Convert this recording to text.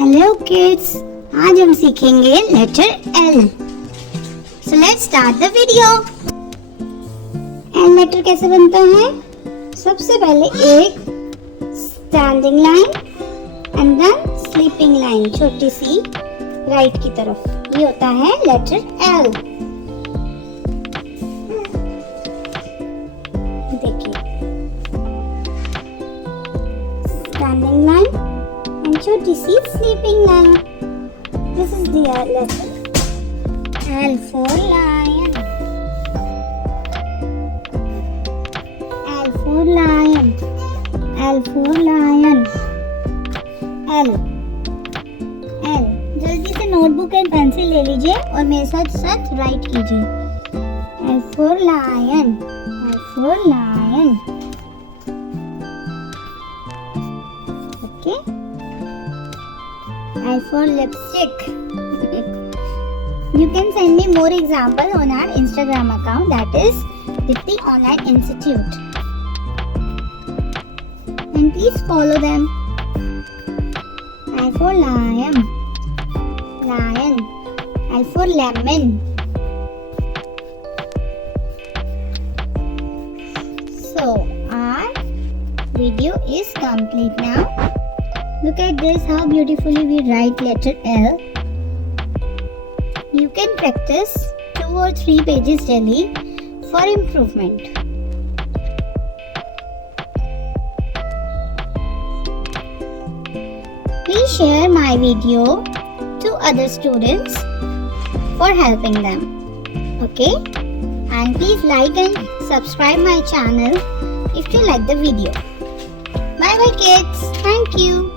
Hello kids, आज हम सीखेंगे letter L। So let's start the video. L letter कैसे बनता है? सबसे पहले एक standing line and then sleeping line, छोटी सी राइट की तरफ, ये होता है लेटर L। देखिए, स्टैंडिंग लाइन and छोटी सी sleeping line. This is the letter L for lion. L for lion. L for lion. L. L. जल्दी से नोटबुक एंड पेंसिल ले लीजिए और मेरे साथ साथ राइट कीजिए। L for lion. L for lion. Okay. L for lipstick. You can send me more examples on our Instagram account, that is Dipti Online Institute. And please follow them. L for lion. Lion. L for lemon. So our video is complete now. Look at this, how beautifully we write letter L. You can practice 2 or 3 pages daily for improvement. Please share my video to other students for helping them. Okay? And please like and subscribe my channel if you like the video. Bye bye kids. Thank you.